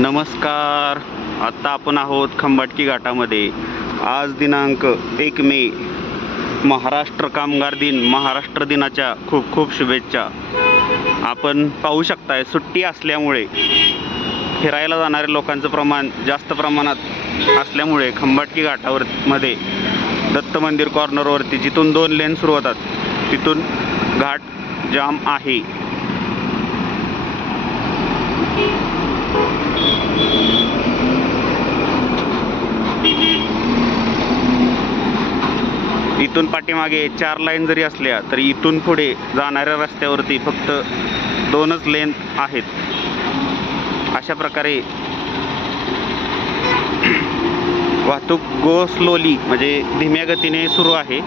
नमस्कार. आता आपण आहोत खंबाटकी घाटामध्ये. आज दिनांक 1 मे. महाराष्ट्र कामगार दिन. महाराष्ट्र दिनाच्या खूप खूप शुभेच्छा. आपण पाहू शकताय सुट्टी असल्यामुळे फिरायला जाणाऱ्या लोकांचं प्रमाण जास्त प्रमाणात असल्यामुळे खंबाटकी घाटावर मध्ये दत्त मंदिर कॉर्नरवरती जिथून 2 लेन सुरू होतात तिथून घाट जाम आहे. इथून पाठीमागे 4 लाईन जरी असल्या तरी इथून पुढे जाणाऱ्या रस्त्यावरती फक्त 2च लेन आहेत. अशा प्रकारे वाहतूक गो स्लोली म्हणजे धीम्या गतीने सुरू आहे.